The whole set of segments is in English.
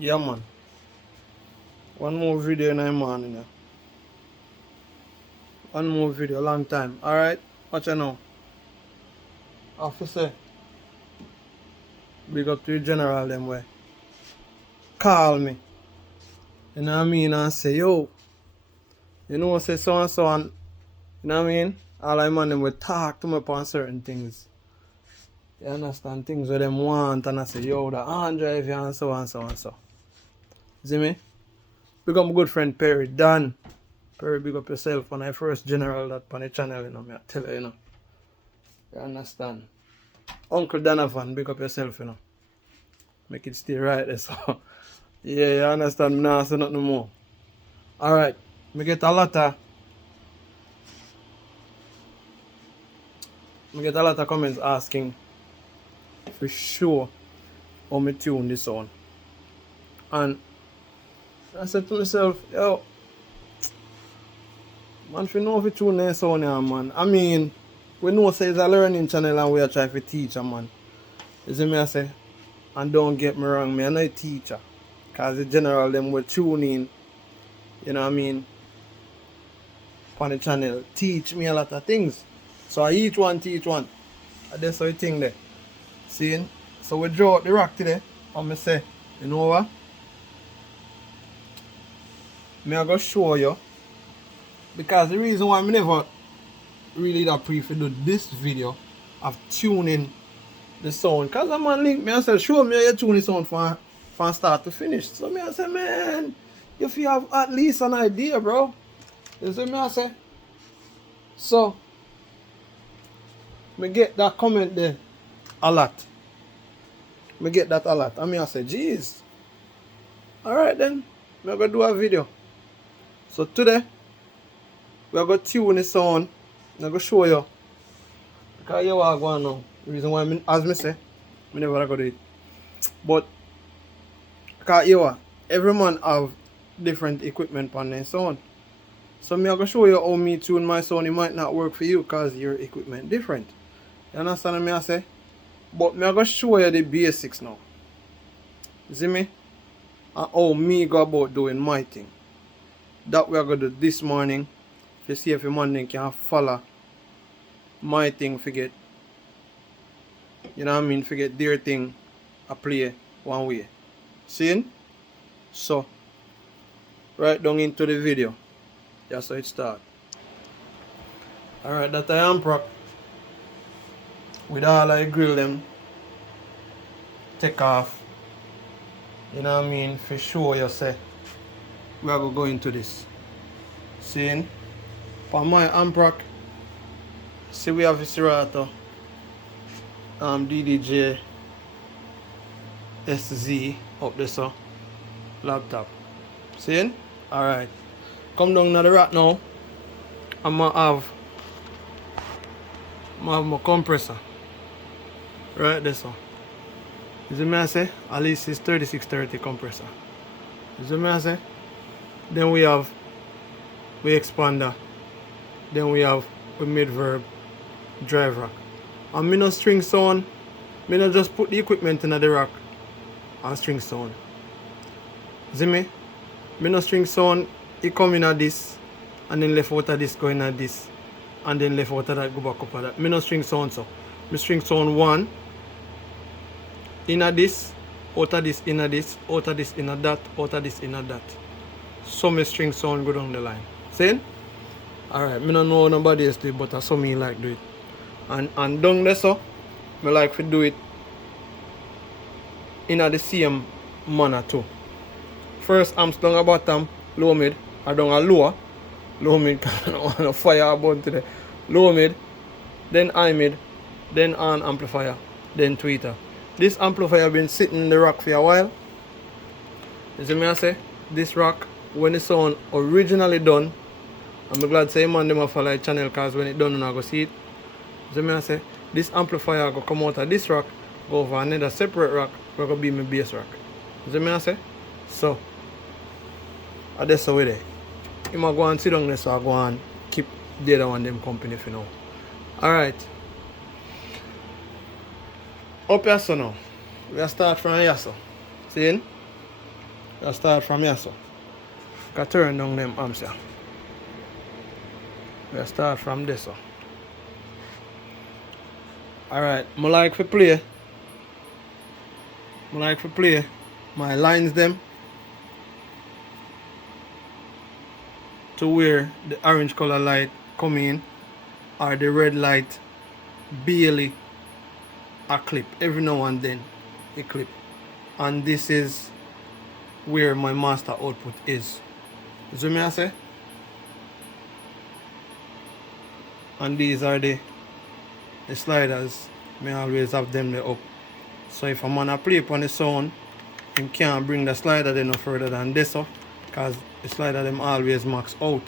Yeah, man. One more video in the morning. Yeah. One more video, long time. Alright? Watch it now. Officer, big up to the general them way. Call me. You know what I mean? And say, yo, you know, say so and so and you know what I mean? All I man them will talk to me upon certain things. You understand? Things where them want and I say, yo, the hand drive you and so and so and so. See me? Big up my good friend Perry, Dan. Perry, big up yourself when I first general that on the channel, you know, me I tell you, you know. You understand? Uncle Donovan, big up yourself, you know. Make it stay right there, so. Yeah, you understand me now, say nothing more. Alright, me get a lot of comments asking for sure how me tune this on. And I said to myself, yo, man, if you know if you tune this on here, man. I mean, we know say it's a learning channel and we are trying to teach, man. You see me I say? And don't get me wrong, me I'm not a teacher. Because the general them will tune in, you know what I mean, on the channel, teach me a lot of things. So I each one teach one. And that's how you think there. See? So we draw out the rock today. And I say, you know what? Me I go show you. Because the reason why I never really that pre to do this video of tuning the sound. Because I'm on link me and say, show me how you tune the sound from start to finish. So me I say, man, if you have at least an idea, bro. You see me I say? So me get that comment there a lot. Me get that a lot. And me I say, jeez. Alright then. Me gonna do a video. So today we are going to tune the sound. I'm going to show you. Because you are going now. The reason why, as I say, I never go do it. But, because you are, every man have different equipment on their sound. So, I'm going to show you how me tune my sound. It might not work for you because your equipment different. You understand what I say? But, I'm going to show you the basics now. See me? And how me go about doing my thing. That we are going to do this morning. To see if your man can follow my thing, forget, you know what I mean, forget their thing, I play one way. Seeing? So, right down into the video. That's how it starts. Alright, that I am prop. With all I grill them, take off. You know what I mean, for sure you say, we are going to go into this. Seeing? For my Amproc, see we have a Serato DDJ SZ up there, so laptop. See? Alright. Come down to the rack now. I'm gonna have my compressor. Right there, so. You see me I say? At least it's 3630 compressor. You see me I say? Then we have expander. Then we have mid verb drive rack. And me no string sound, me no just put the equipment in the rack and string sound. See me? Me no string sound, it come in at this and then left out of this go in at this and then left out of that go back up at that. Me no string sound so. Me string sound one in at this, out of this in at this, out of this in at that, out of this in at that. So me string sound go down the line. See? Alright, me don't know nobody else do it, but I saw me like do it. And down there so, me like to do it in the same manner too. First I'm down a bottom, low mid, or down a lower. Low mid, because I don't want to fire about today. Low mid, then high mid, then on amplifier, then tweeter. This amplifier been sitting in the rack for a while. You see me I say? This rack, when the sound originally done, I'm glad say man them follow the channel because when it done I go see it. So me I say this amplifier go come out of this rack, go over another separate rack, where go be my bass rack. So me I say? So that's how it is. You might go and sit down there so I go and keep the other one them company for now. Alright. Up here so now. We start from here so. See? I start from here, so. I turn down them arms here. We start from this, so. Alright, I like to play. My lines them to where the orange color light come in or the red light barely a clip. Every now and then a clip. And this is where my master output is. You see me I say? And these are the sliders. I always have them there up. So if I'm gonna play upon the sound, I can't bring the slider there no further than this up, because the slider them always max out.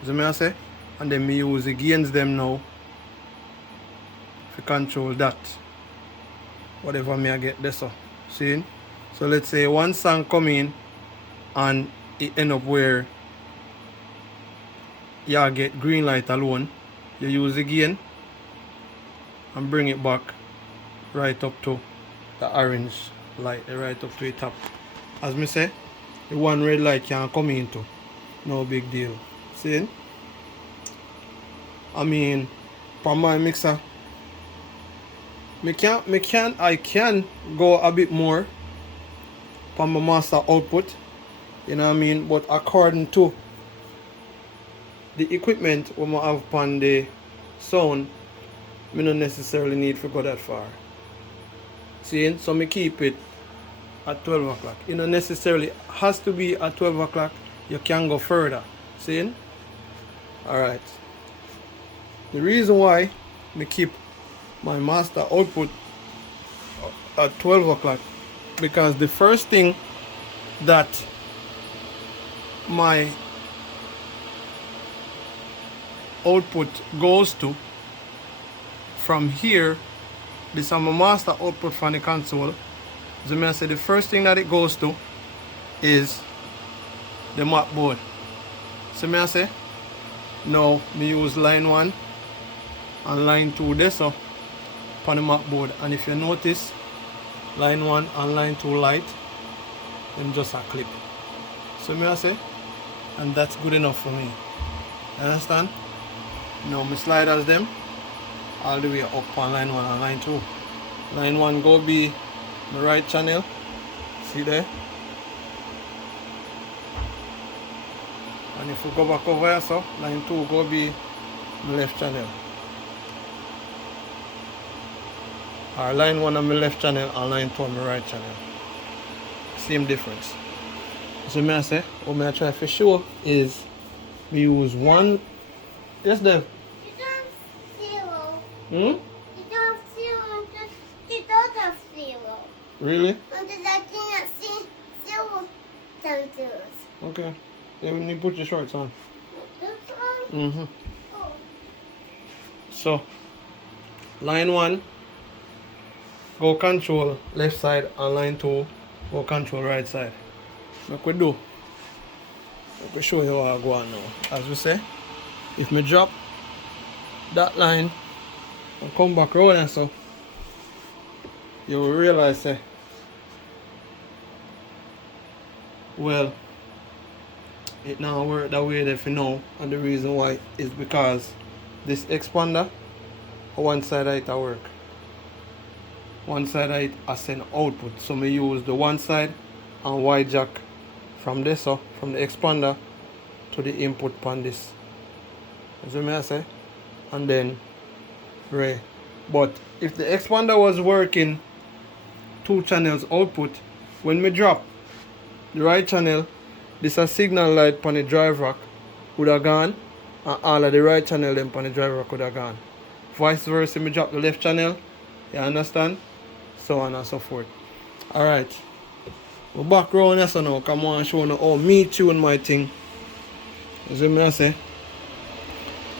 You see me I say? And then me use the gains them now to control that. Whatever me I get this up. See? So let's say one song come in and it end up where you get green light alone. You use the gain and bring it back right up to the orange light, right up to the top. As me say, the one red light can come into. No big deal. See? I mean, for my mixer, I can go a bit more for my master output. You know what I mean? But according to the equipment we have upon the sound, I don't necessarily need to go that far. See, so me keep it at 12 o'clock. You know, necessarily has to be at 12 o'clock. You can go further. See? Alright. The reason why me keep my master output at 12 o'clock, because the first thing that my output goes to from here, this is my master output from the console. So I say the first thing that it goes to is the map board. So I say now me use line 1 and line 2 this up on the map board, and if you notice line 1 and line 2 light, then just a clip. So I say, and that's good enough for me. You understand? Now my sliders them all the way up on line 1 and line 2. Line 1 go be the right channel. See there? And if we go back over here, so line 2 go be the left channel. Or line 1 on my left channel and line 2 on my right channel. Same difference. So me I say, what I try for sure is we use one. Yes, Dev. Hmm? You don't zero, you don't have zero. Really? Because I can't see zero sentences. Okay. Then you put your shorts on. This one? Mm-hmm. Oh. So, line 1, go control left side, and line 2, go control right side. What we do? Let me show you how I go on now. As we say, if me drop that line and come back around and so, you will realize well, it now work that way if you know, and the reason why is because this expander on one side of it a work. One side of it I send output. So me use the one side and Y jack from this from the expander to the input on this. You see me I say? And then Ray. But if the expander was working 2 channels output, when me drop the right channel, this a signal light on the drive rack would have gone, and all of the right channel them on the drive rack would have gone. Vice versa, me drop the left channel, you understand? So on and so forth. Alright. We're back around here so now, come on and show you how me tune my thing. You see me I say?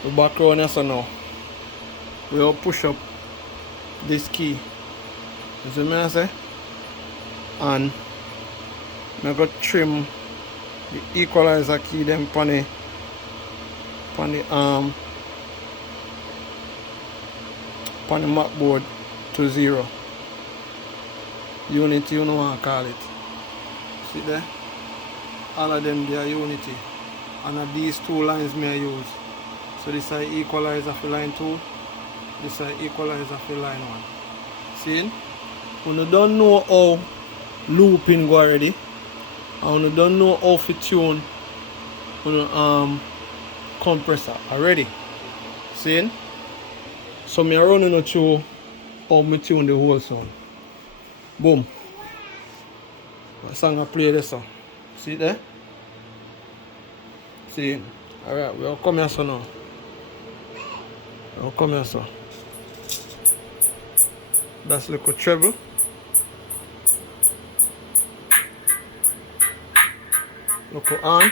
We're back around here so now. We'll push up this key. You see me I say? And I'm going to trim the equalizer key them on the map board to 0. Unity, you know what I call it. See there? all of them they are unity. And these two lines may I use. So this is equalizer for line 2. This is equalizer for line 1. See? When you don't know how looping go already, and when you don't know how to tune compressor already. See? So me running you through how me tune the whole sound. Boom. My song I play this song. See there? See? Alright, we'll come here so now. We'll come here so. That's little treble. Look on.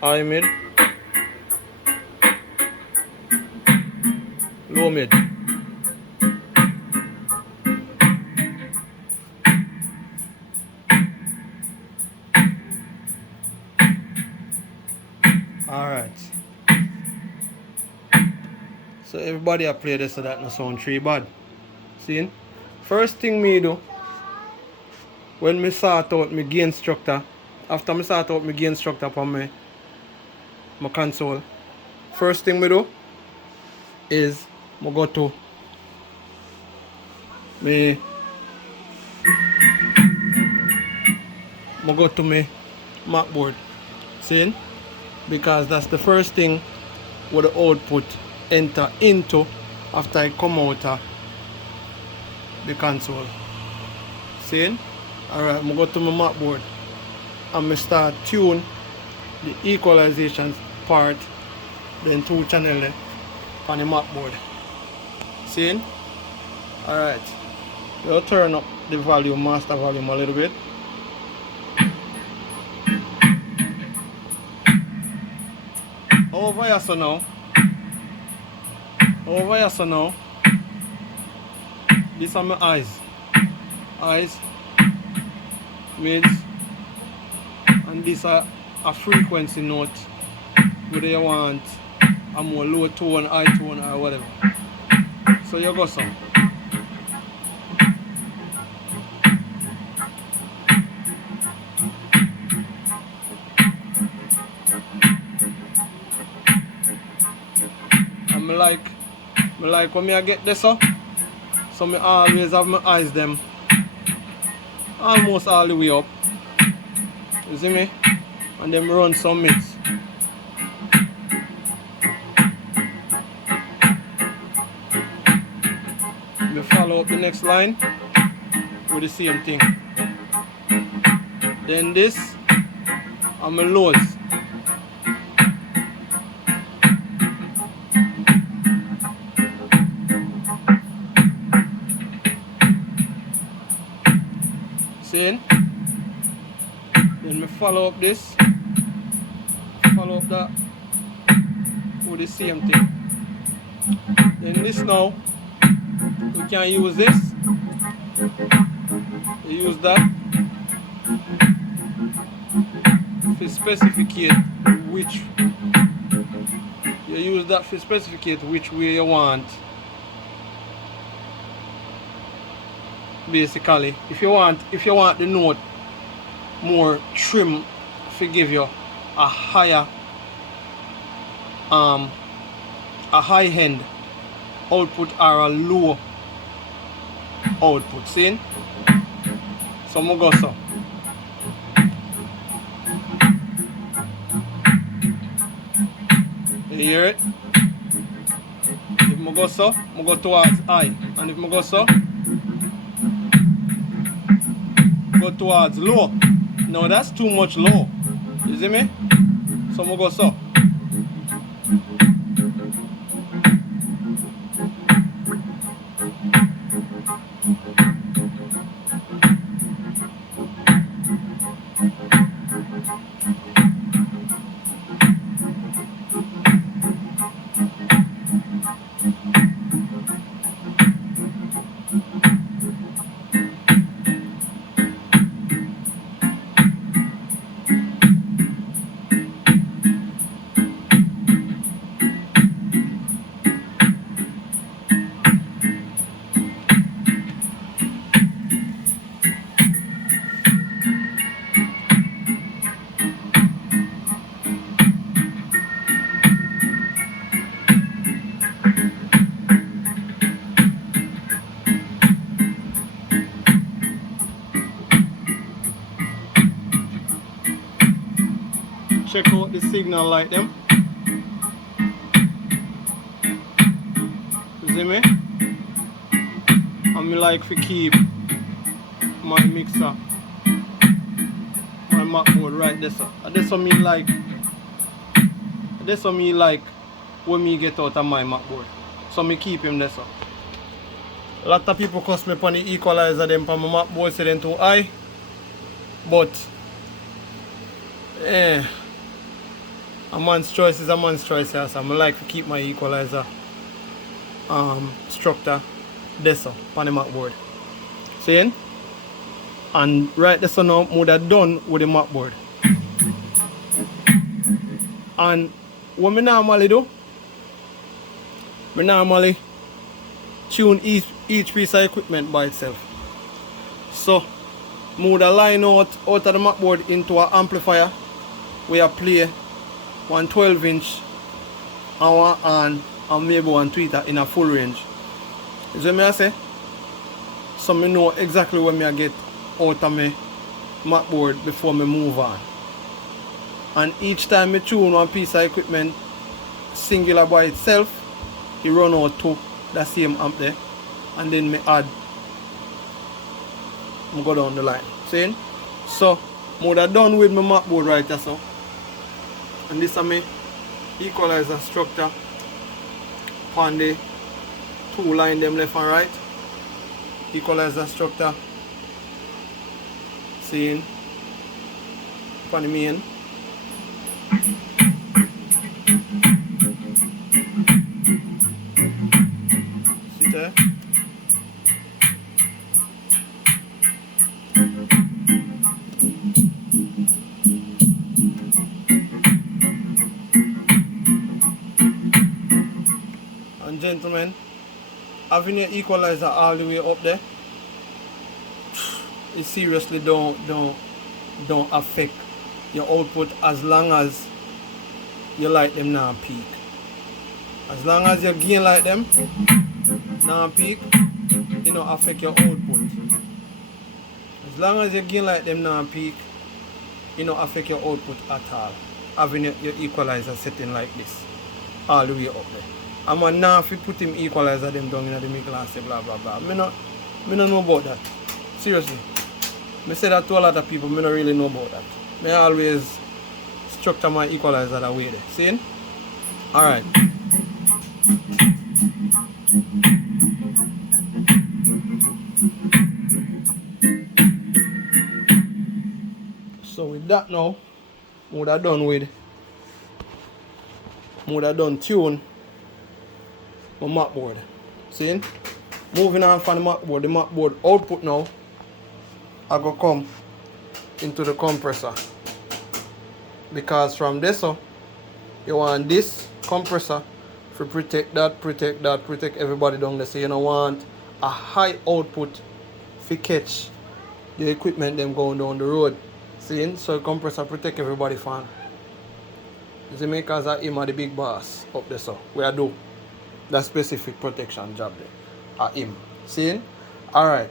High mid. Low mid. Alright. So everybody I play this so that no sound too bad. See? First thing me do when me sort out my gain structure, after me sort out my gain structure for my console, first thing me do is I go to my MacBoard. See? Because that's the first thing where the output enter into after I come out of the console. See? Alright, I go to my MacBoard and I start tune the equalization part, then 2 channel there on the MacBoard. See? Alright. We'll turn up the volume, master volume a little bit. Over here so now. Over here so now. These are my eyes. Eyes. Mids. And these are a frequency note. Whether you want a more low tone, high tone or whatever. So you go some. I like when I get this up, so I always have my eyes them almost all the way up. You see me? And then run some mids. I follow up the next line with the same thing. Then this are my lows. See? Then me follow up this, follow up that with the same thing. Then this now, we can use this, use that to specificate which, you use that to specificate which way you want. Basically, if you want the note more trim, to give you a higher a high end output or a low output. See? So I'm go so. You hear it? If I go so, I go towards high, and if I go so, go towards low. No, that's too much low. You see me? So I'm go so. check out the signal like them. You see me? And me like to keep my mixer, my MacBoard right there. So that's what me like. That's what me like when me get out of my MacBoard. So me keep him there. So a lot of people cuss me upon the equalizer them on my MacBoard, say them too high. But a man's choice is a man's choice. Yeah, so I like to keep my equalizer structure there so on the MacBoard. See? And right there so now would have done with the MacBoard. And what me normally do, me normally tune each piece of equipment by itself. So I would line out of the MacBoard into an amplifier where I play one 12-inch and one on and maybe one tweeter in a full range. You see what I say? So I know exactly when I get out of my MacBoard before I move on. And each time I tune one piece of equipment singular by itself, it run out to the same amp there. And then I add, I go down the line. See? So I would have done with my MacBoard right there so. And this is my equalizer structure on the two line them left and right. Equalizer structure. Seeing on the main. See there? And gentlemen, having your equalizer all the way up there, it seriously don't affect your output as long as you like them now peak. As long as you gain like them now peak, it don't affect your output. As long as you gain like them now peak, it don't affect your output at all. Having your equalizer setting like this all the way up there. I'm a now if you put him equalizer them down in the middle and say blah blah blah. Me no know about that. Seriously. I say that to a lot of people, I don't really know about that. I always structure my equalizer that way there. See? Alright. So with that now, I would have done tune my MacBoard. See? Moving on from the MacBoard output now, I go come into the compressor. Because from this you want this compressor to protect everybody down there. So you don't want a high output to catch the equipment them going down the road. See? So the compressor protect everybody from. You see me, because I'm the big boss up there so. We do that specific protection job there. Him. See? Alright.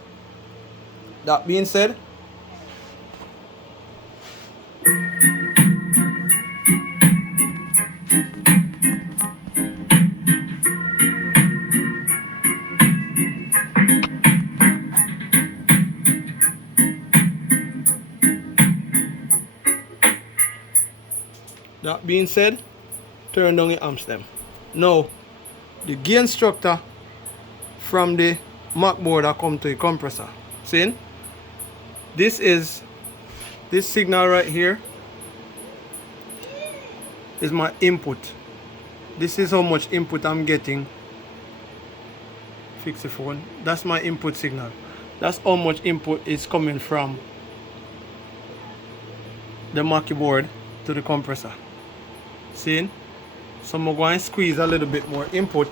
That being said, turn down the amps them. Now, the gain structure from the MacBoard that come to the compressor. See? This signal right here is my input. This is how much input I'm getting. Fix the phone. That's my input signal. That's how much input is coming from the MacBoard to the compressor. See? So I'm going to squeeze a little bit more input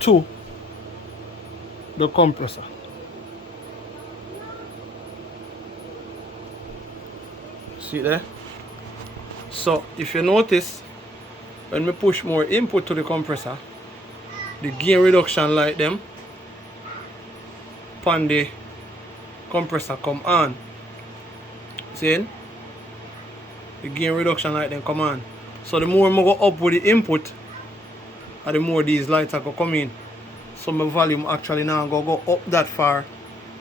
to the compressor. See there? So if you notice, when we push more input to the compressor, the gain reduction like them upon the compressor come on. See? the gain reduction light then come on. So the more I go up with the input, the more these lights are going to come in. So my volume actually now go up that far.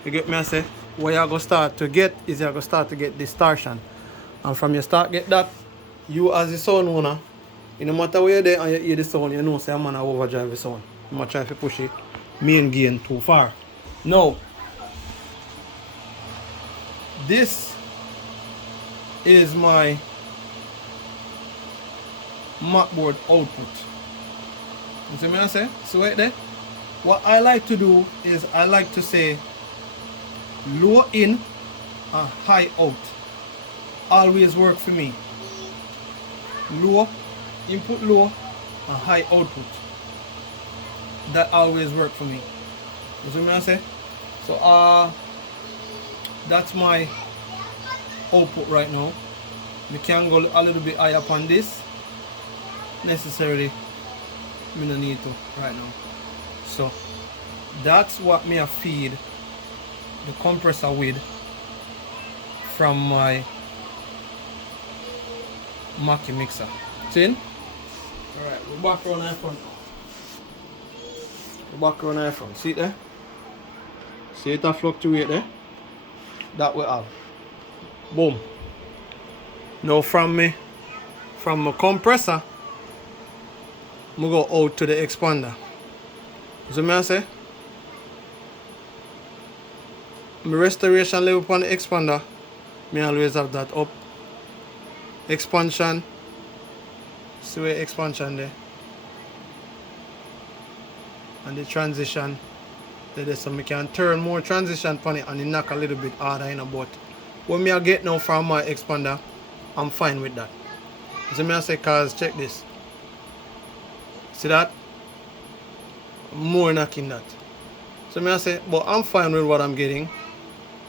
You get me I say? What you're going to start to get is you're going to start to get distortion. And from you start get that, you as the sound owner, no matter where you're there and you hear the sound, you know say I'm going to overdrive the sound. I'm going to try to push it main gain too far. Now, this is my MacBoard output. You see me I say? So right there. What I like to do is I like to say low in and high out. Always work for me. Low, input low and high output. That always work for me. You see me I say? So that's my output right now. We can go a little bit higher upon this. Necessarily, me no need to right now. So that's what me I feed the compressor with from my Mackie mixer. See? Alright, we're back around our front. We're back around our front. See it there? See it a fluctuate there? That we have. Boom. Now from my compressor, I go out to the expander. So me I say, my restoration level upon the expander, me always have that up. Expansion, see where expansion there, and the transition there, so I can turn more transition upon it and it knock a little bit harder in a butt. When me I get now from my expander, I'm fine with that. So me I say, cause check this. See that? More knocking that. So me I say, but I'm fine with what I'm getting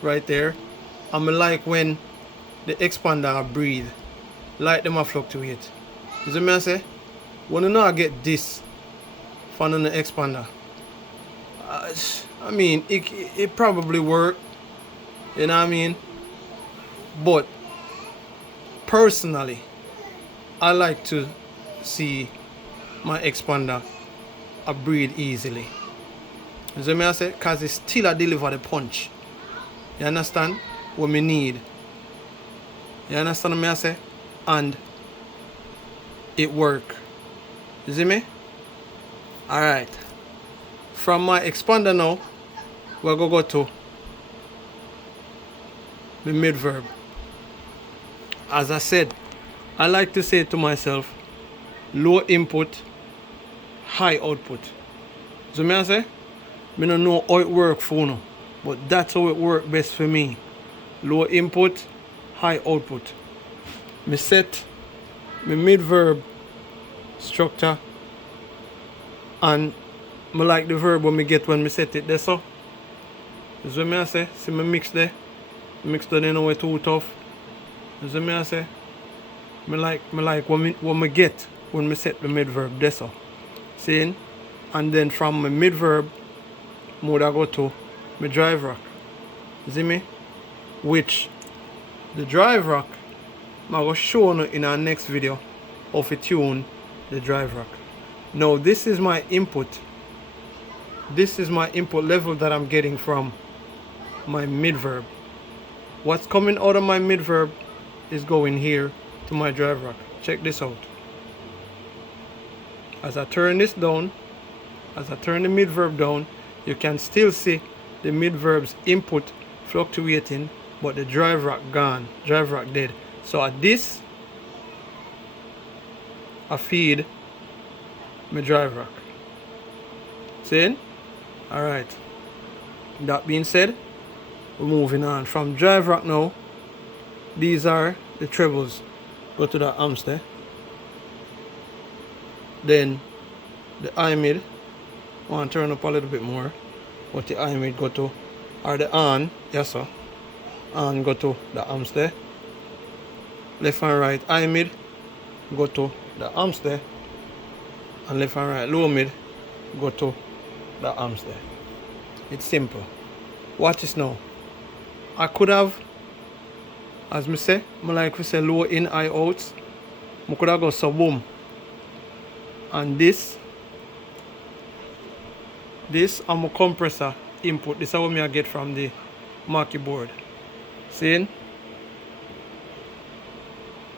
right there. I'm like when the expander breathe, like them a fluctuate. You see me I say, when you know I get this from the expander, I mean it probably work. You know what I mean? But personally, I like to see my expander breathe easily. You see me I say? Because it still a deliver the punch. You understand? What me need. You understand what I say? And it work. You see me? Alright. From my expander now, we're going to go to the mid verb. As I said, I like to say to myself, low input, high output. So me I say, I don't know how it works for you, but that's how it works best for me. Low input, high output. Me set my mid-verb structure, and I like the verb when me get when me set it there so. That's what me I say. See me mix there. Mix there, you know it's too tough. That's what me I say. Me like what me get when me set the mid-verb there so. See? And then from my mid-verb, I go to my drive rack. See me? Which the drive rack, I'm going to show you in our next video how to tune the drive rack. Now this is my input. This is my input level that I'm getting from my mid-verb. What's coming out of my mid-verb is going here to my drive rack. Check this out. As I turn this down, as I turn the mid-verb down, you can still see the mid-verb's input fluctuating, but the drive rack gone, drive rack dead. So at this, I feed my drive rack. See? Alright. That being said, we're moving on. From drive rack now, these are the trebles. Go to the amps there. Then the I mid, I want to turn up a little bit more. What the I mid go to, or the on, yes sir. On go to the amps there. Left and right I mid go to the amps there. And left and right low mid go to the amps there. It's simple. Watch this now. I could have As me say, I like to say low in, high out. I could have go so boom. And this I'm my compressor input. This is what I get from the marquee board. See?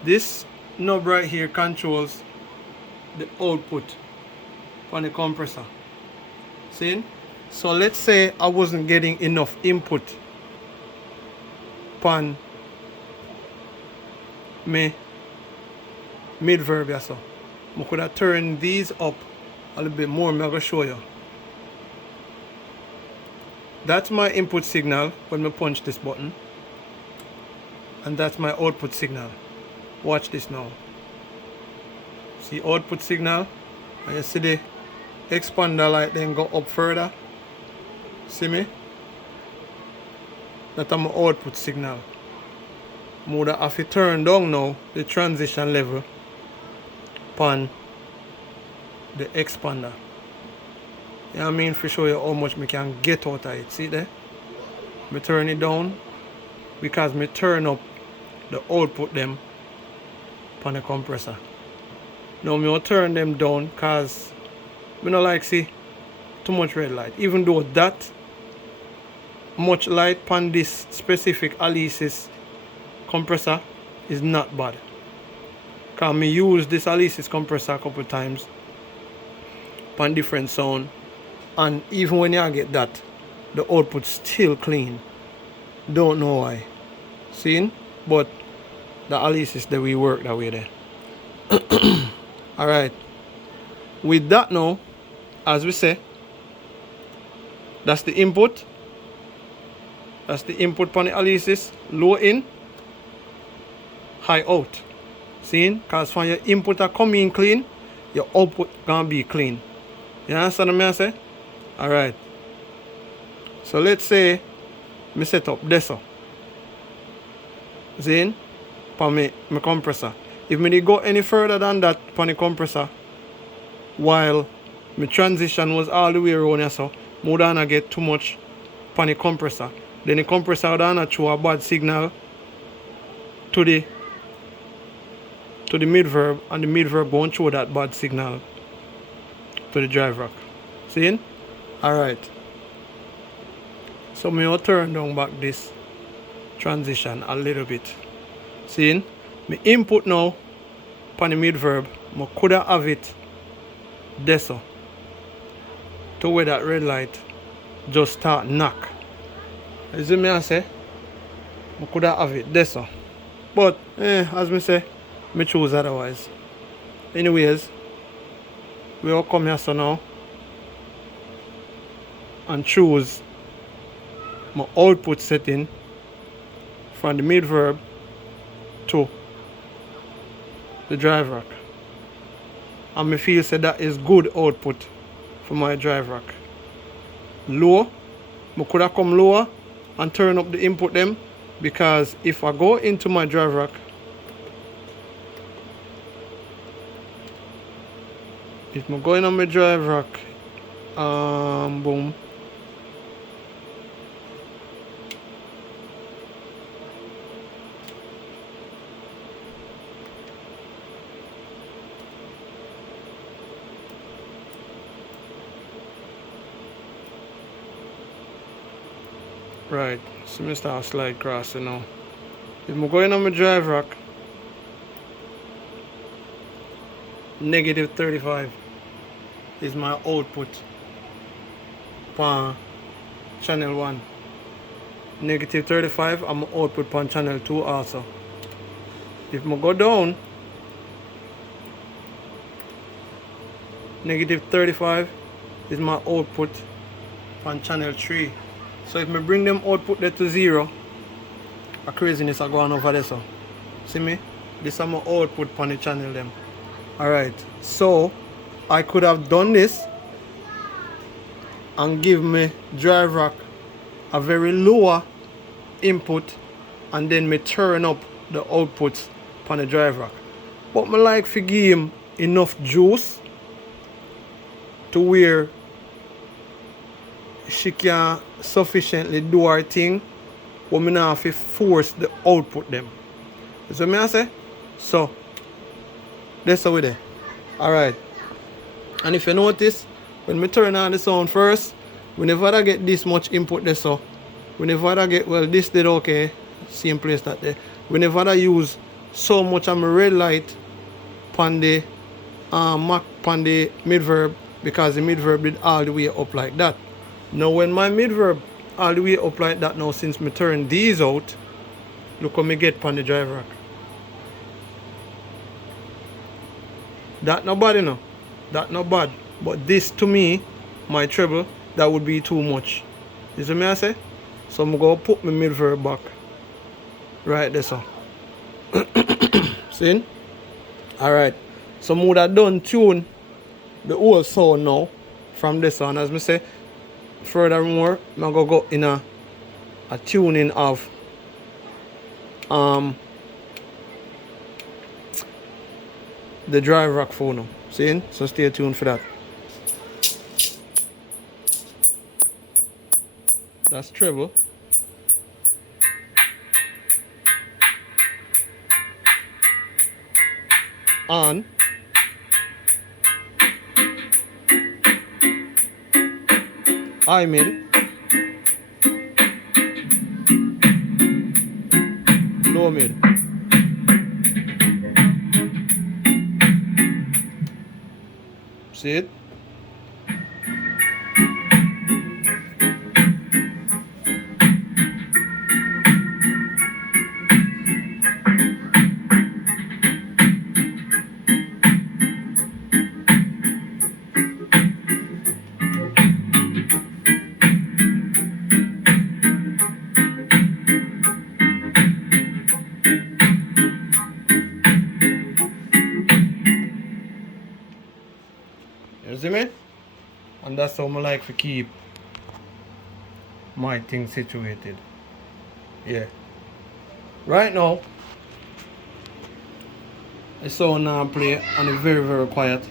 This knob right here controls the output from the compressor. See? So let's say I wasn't getting enough input upon me mid-verb. So I could have turned these up a little bit more. I'm going to show you. That's my input signal when I punch this button. And that's my output signal. Watch this now. See output signal? And you see the expander light then go up further. See me? That's my output signal. I would have to turn down now the transition level upon the expander. You know what I mean? For show you how much I can get out of it. See there? I turn it down because I turn up the output them upon the compressor. Now I will turn them down because I don't like see too much red light. Even though that much light upon this specific Alesis compressor is not bad. Because I use this Alesis compressor a couple times upon different sound. And even when you get that, the output still clean. Don't know why. See? But the Alesis that we work that way there. Alright. With that now, as we say, that's the input. That's the input on the Alesis. Low in, high out. See? Because when your input are coming clean, your output gonna be clean. You understand what I say? Alright. So let's say I set up this. See? For my compressor. If I go any further than that for the compressor, while my transition was all the way around here, so I wouldn't get too much for the compressor. Then the compressor would throw a bad signal to the mid-verb, and the mid-verb won't show that bad signal to the drive rack. See? Alright. So I will turn down back this transition a little bit. See? My input now upon the mid-verb, I could have it this to where that red light just start knock. You see me I say? I could have it this. But as I say, I choose otherwise. Anyways, we all come here so now and choose my output setting from the mid-verb to the drive rack. And I feel say that is good output for my drive rack. Low, I could have come lower and turn up the input them, because if I go into my drive rack, if I'm going on my drive rack, boom. Right, so I start slide cross now. If I'm going on my drive rack, -35 is my output for channel 1. -35 I'm my output for channel 2 also. If I go down, -35 is my output on channel 3. So if I bring them output there to 0, a craziness are going over there. So see me? This is my output on the channel them. Alright, so I could have done this and give me drive rack a very lower input, and then me turn up the outputs on the drive rack. But I like to give him enough juice to where she can sufficiently do her thing, but I not have to force the output them. You see me I say? So that's how we there. Alright. And if you notice, when we turn on the sound first, we never get this much input there, so we never get, well, this did okay, same place that there. We never use so much of my red light on the mid-verb, because the mid-verb did all the way up like that. Now when my mid-verb all the way up like that now, since me turn these out, look how me get on the drive rack. That not bad, you know. That not bad. But this to me, my treble, that would be too much. You see me I say? So I'm going to put my mid-verb back. Right there, so. See? Alright. So I would have done tune the whole sound now from this on. As I say, furthermore, I'm going to go in a tuning of the drive rack phone now. See? So stay tuned for that. That's treble. On. I mid. Low mid. See it? You see me? And that's how I like to keep my thing situated. Yeah. Right now, the sound now play and it's very, very quiet.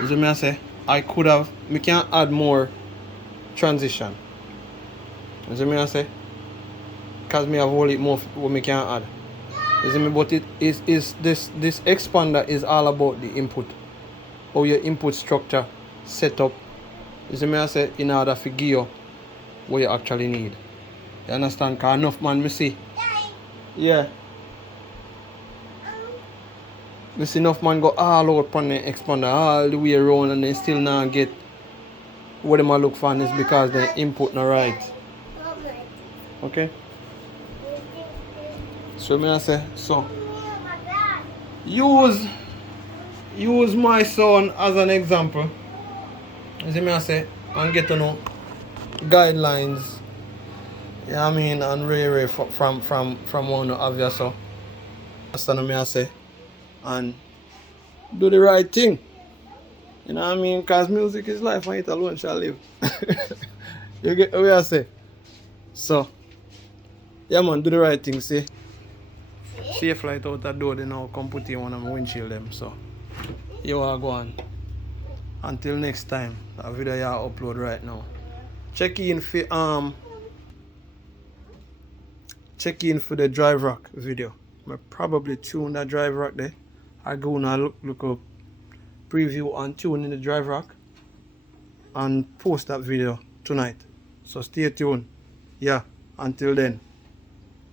You see me I say? Me can add more transition. You see me I say? Because me have all it more what me can add. You see me? But it is this expander is all about the input. How your input structure set up. You see me I say, in order to give you what you actually need. You understand? Because enough man me see. Yeah. Me see enough man go all out on the expander all the way around and they still not get what they look for, and it's because the input not right. Okay? So me I say, so use my son as an example. You see me I say, and get to know guidelines. Yeah, I mean, and really from one obvious, so understand me I say, and do the right thing. You know what I mean? Because music is life and it alone shall live. You get what I say? So, yeah man, do the right thing, see? Safe flight out the door, they now come put in one of my windshield them. So, you are going. Until next time, that video you upload right now. Check in for the drive rack video. I probably tune that drive rack there. I go and look up preview and tune in the drive rack and post that video tonight. So stay tuned. Yeah, until then.